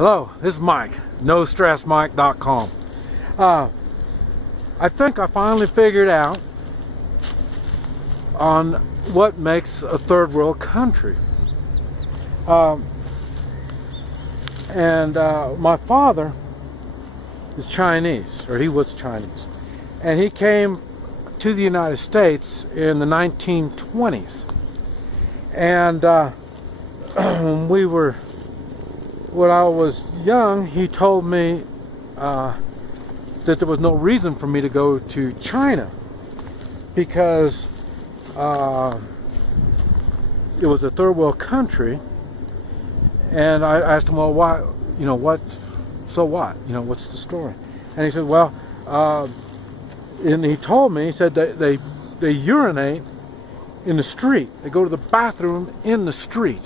Hello, this is Mike, NoStressMike.com. I think I finally figured out on what makes a third world country. My father is Chinese, or he was Chinese, and he came to the United States in the 1920s. And when I was young, he told me that there was no reason for me to go to China because it was a third world country. And I asked him, well, why, what, so what, what's the story? And he said, well, and he told me, he said that they urinate in the street. They go to the bathroom in the street.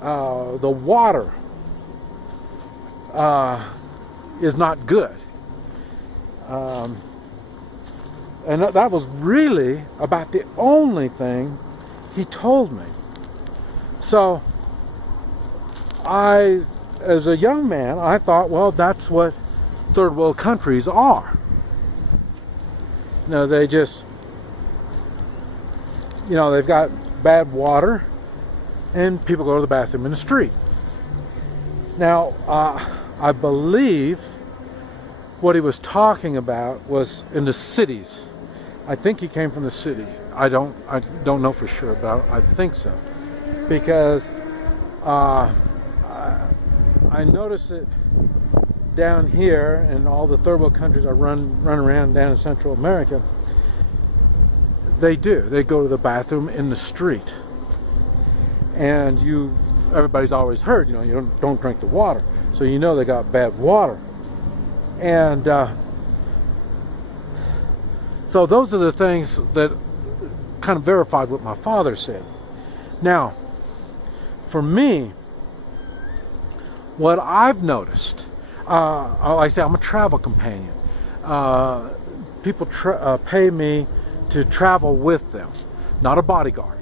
The water is not good. And that was really about the only thing he told me. So as a young man, I thought, well, that's what third world countries are. They just, they've got bad water and people go to the bathroom in the street. Now, I believe what he was talking about was in the cities. I think he came from the city. I don't know for sure, but I think so. Because I notice it down here in all the third world countries I run around down in Central America. They go to the bathroom in the street. And everybody's always heard, you don't drink the water. So they got bad water. And so those are the things that kind of verified what my father said. Now, for me, what I've noticed, like I say, I'm a travel companion. People pay me to travel with them, not a bodyguard,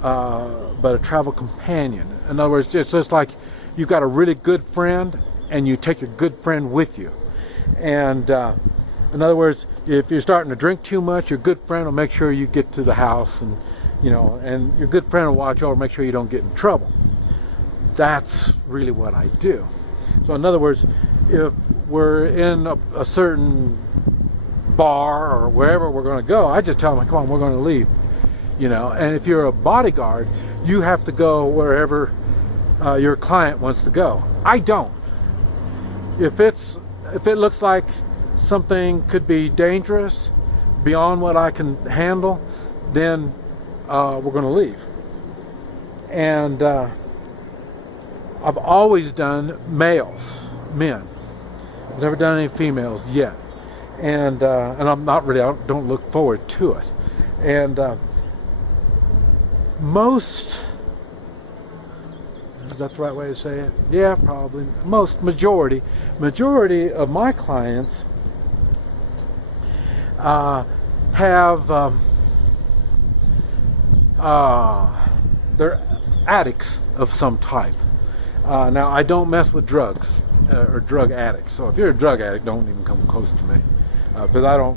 but a travel companion. In other words, it's just like you've got a really good friend and you take your good friend with you. And in other words, if you're starting to drink too much, your good friend will make sure you get to the house, and and your good friend will watch over, make sure you don't get in trouble. That's really what I do. So in other words, if we're in a certain bar or wherever we're going to go, I just tell them, come on, we're going to leave. And if you're a bodyguard, you have to go wherever your client wants to go. I don't. If it looks like something could be dangerous, beyond what I can handle, then we're going to leave. And I've always done men. I've never done any females yet. And I'm not really, I don't look forward to it. And is that the right way to say it? Yeah, probably. Majority of my clients they're addicts of some type. Now, I don't mess with drugs or drug addicts. So if you're a drug addict, don't even come close to me. Because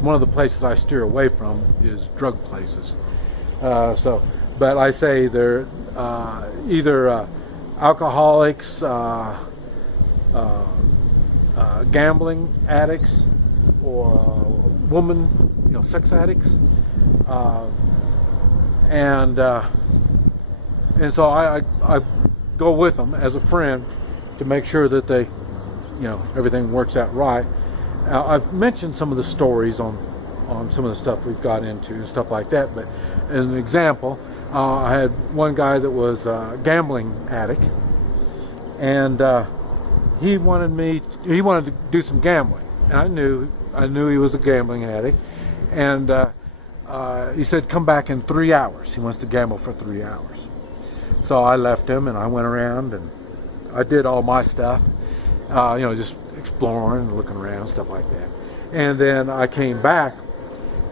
one of the places I steer away from is drug places. But I say they're either alcoholics, gambling addicts, or woman, sex addicts, and so I go with them as a friend to make sure that they, everything works out right. Now, I've mentioned some of the stories on some of the stuff we've got into and stuff like that, but as an example, I had one guy that was a gambling addict, and he wanted to do some gambling, and I knew he was a gambling addict, and he said, come back in 3 hours. He wants to gamble for 3 hours. So I left him and I went around and I did all my stuff, just exploring and looking around, stuff like that. And then I came back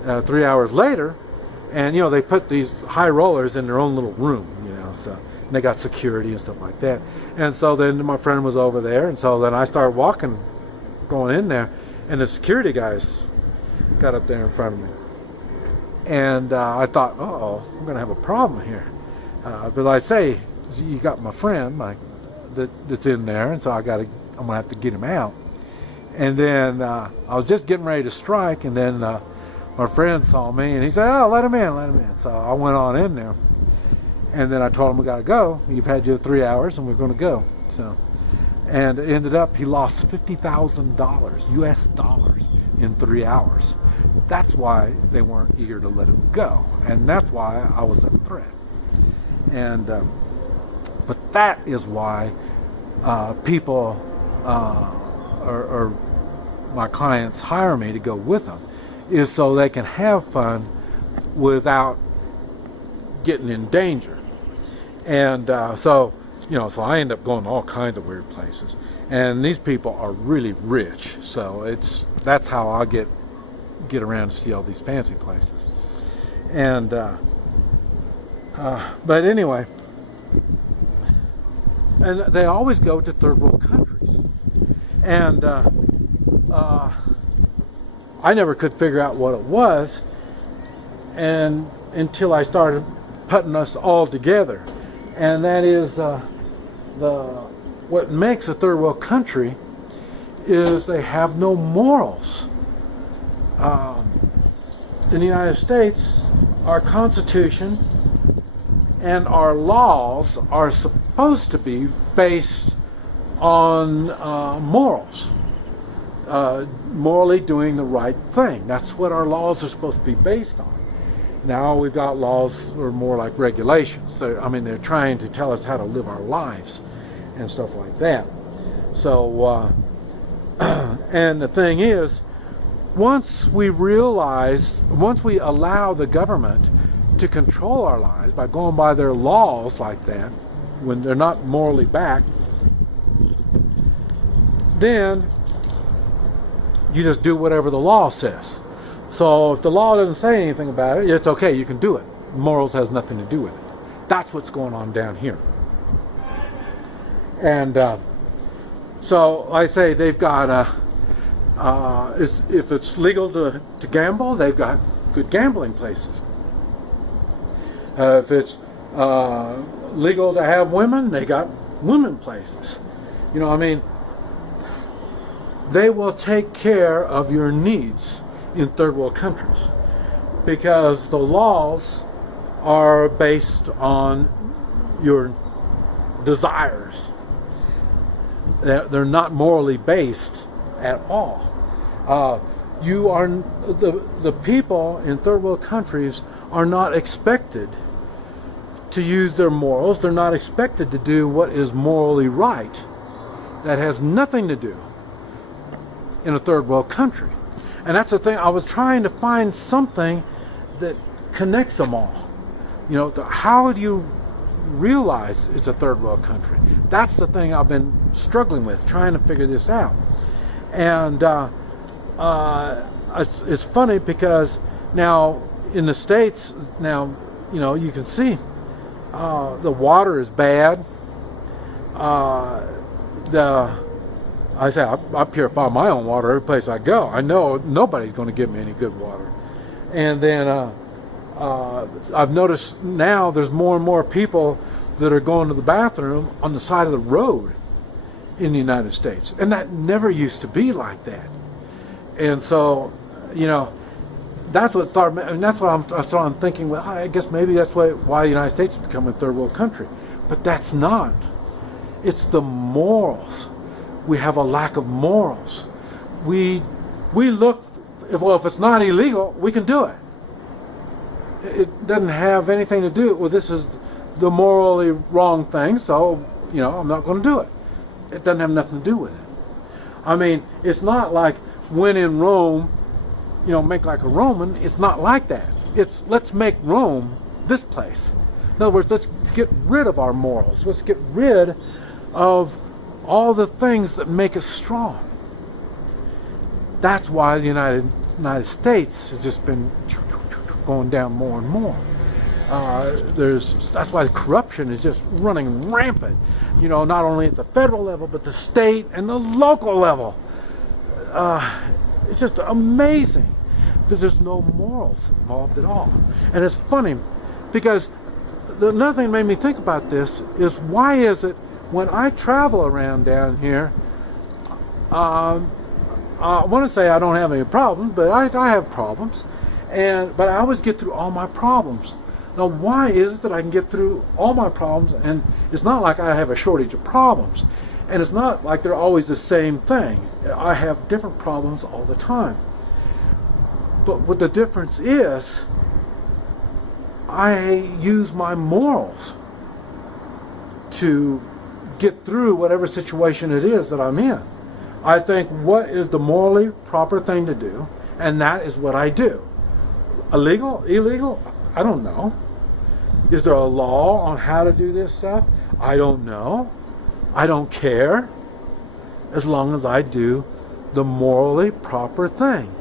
3 hours later, and they put these high rollers in their own little room, so And they got security and stuff like that. And so then my friend was over there, and so then I started walking, going in there, and the security guys got up there in front of me. And I thought, uh-oh, I'm going to have a problem here. But I say, you got my friend that's in there, and so I'm going to have to get him out. And then I was just getting ready to strike, and then my friend saw me, and he said, oh, let him in. So I went on in there. And then I told him, we got to go. You've had your 3 hours, and we're going to go. So, and it ended up, he lost $50,000 US dollars in 3 hours. That's why they weren't eager to let him go. And that's why I was a threat. And, but that is why people, or my clients hire me to go with them, is so they can have fun without getting in danger. And so I end up going to all kinds of weird places. And these people are really rich, so that's how I get around to see all these fancy places. And but anyway, and they always go to third world countries. And I never could figure out what it was, and until I started putting us all together. And that is what makes a third world country is they have no morals. In the United States, our Constitution and our laws are supposed to be based on morals. Morally doing the right thing. That's what our laws are supposed to be based on. Now we've got laws that are more like regulations. They're trying to tell us how to live our lives and stuff like that. So, and the thing is, once we allow the government to control our lives by going by their laws like that, when they're not morally backed, then you just do whatever the law says. So if the law doesn't say anything about it, it's okay, you can do it. Morals has nothing to do with it. That's what's going on down here. And so I say they've got if it's legal to gamble, they've got good gambling places. If it's legal to have women, they got women places. They will take care of your needs in third world countries because the laws are based on your desires. They're not morally based at all. The people in third world countries are not expected to use their morals. They're not expected to do what is morally right. That has nothing to do in a third world country. And that's the thing. I was trying to find something that connects them all. How do you realize it's a third world country? That's the thing I've been struggling with, trying to figure this out. And it's funny because now in the States, you can see the water is bad. I say I purify my own water every place I go. I know nobody's going to give me any good water. And then I've noticed now there's more and more people that are going to the bathroom on the side of the road in the United States. And that never used to be like that. And so, that's what started, and that's what I'm thinking, well, I guess maybe that's why the United States is becoming a third world country. But that's not. It's the morals. We have a lack of morals. We look, if it's not illegal, we can do it. It doesn't have anything to do, well, this is the morally wrong thing, so, I'm not going to do it. It doesn't have nothing to do with it. It's not like when in Rome, make like a Roman. It's not like that. It's let's make Rome this place. In other words, let's get rid of our morals. Let's get rid of all the things that make us strong. That's why the United States has just been going down more and more. That's why corruption is just running rampant. You know, not only at the federal level, but the state and the local level. It's just amazing. But there's no morals involved at all. And it's funny because another thing that made me think about this is, why is it when I travel around down here, I want to say I don't have any problems, but I have problems, but I always get through all my problems. Now, why is it that I can get through all my problems, and it's not like I have a shortage of problems, and it's not like they're always the same thing. I have different problems all the time. But what the difference is, I use my morals to get through whatever situation it is that I'm in. I think, what is the morally proper thing to do, and that is what I do. Illegal? Illegal? I don't know. Is there a law on how to do this stuff? I don't know. I don't care, as long as I do the morally proper thing.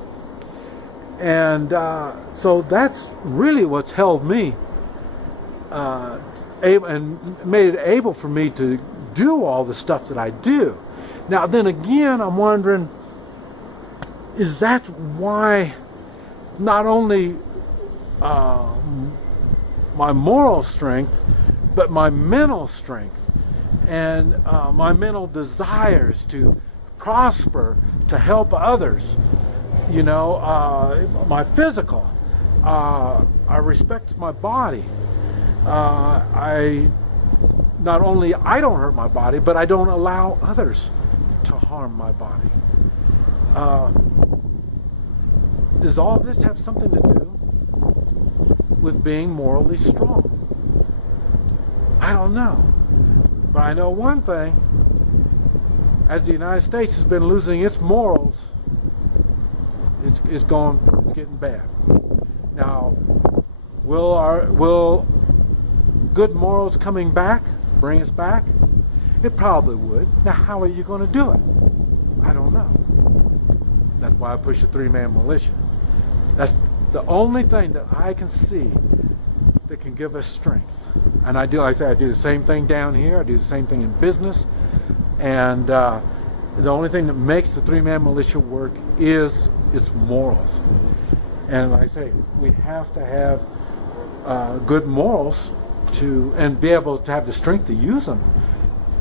And so that's really what's held me able and made it able for me to do all the stuff that I do. Now then again, I'm wondering, is that why not only my moral strength, but my mental strength and my mental desires to prosper, to help others, you know, my physical, I respect my body, I don't hurt my body, but I don't allow others to harm my body. Does all of this have something to do with being morally strong? I don't know. But I know one thing. As the United States has been losing its morals, it's getting bad. Now, will good morals coming back bring us back? It probably would. Now, how are you going to do it? I don't know. That's why I push the three-man militia. That's the only thing that I can see that can give us strength. And I do, like I say, I do the same thing down here. I do the same thing in business. And the only thing that makes the three-man militia work is its morals. And like I say, we have to have good morals and be able to have the strength to use them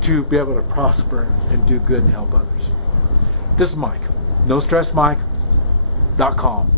to be able to prosper and do good and help others. This is Mike, NoStressMike.com.